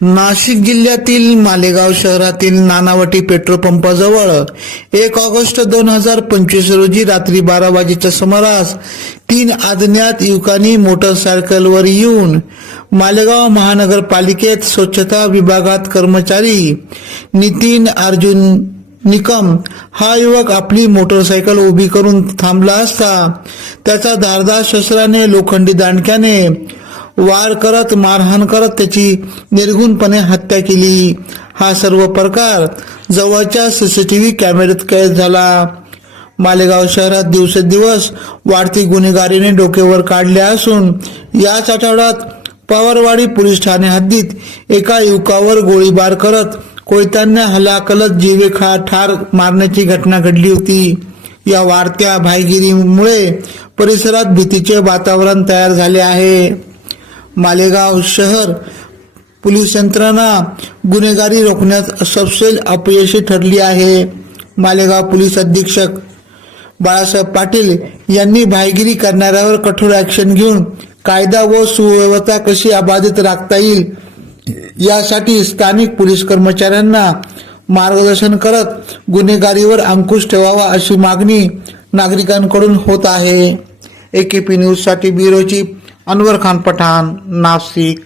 नाशिक जिल्ह्यातील मालेगाव शहरातील नानावटी पेट्रोल पंपाजवळ एक ऑगस्ट दोन हजार पंचवीस रोजी रात्री बारा वाजेच्या सुमारास तीन अज्ञात युवकांनी मोटरसायकलवर येऊन मालेगाव महानगरपालिकेत स्वच्छता विभागात कर्मचारी नितीन अर्जुन निकम हा युवक आपली मोटरसायकल उभी करून थांबला असता त्याचा धारदार शस्त्राने लोखंडी दांडक्याने वार करत मारहाण करत त्याची निर्गुणपणे हत्या केली. हा सर्व प्रकार जवळच्या सीसीटीव्ही कॅमेऱ्यात कैद झाला. मालेगाव शहरात दिवसेंदिवस वाढती गुन्हेगारीने डोकेवर काढले असून याच आठवड्यात पवारवाडी पोलीस ठाणे हद्दीत एका युवकावर गोळीबार करत कोयत्यांना हलाकलत जीवे खा ठार मारण्याची घटना घडली होती. या वाढत्या भाईगिरीमुळे परिसरात भीतीचे वातावरण तयार झाले आहे. मालेगाव शहर पोलीस यंत्रणा गुन्हेगारी रोखण्यात सपशेल अपयशी ठरली आहे. मालेगाव पोलीस अधीक्षक बाळासाहेब पाटील यांनी भायगिरी करणाऱ्यावर कठोर ॲक्शन घेऊन कायदा व सुव्यवस्था कशी अबाधित राखता येईल यासाठी स्थानिक पोलीस कर्मचाऱ्यांना मार्गदर्शन करत गुन्हेगारीवर अंकुश ठेवावा अशी मागणी नागरिकांकडून होत आहे. एकेपी के पी न्यूजसाठी चीफ अनवर खान पठाण नाशिक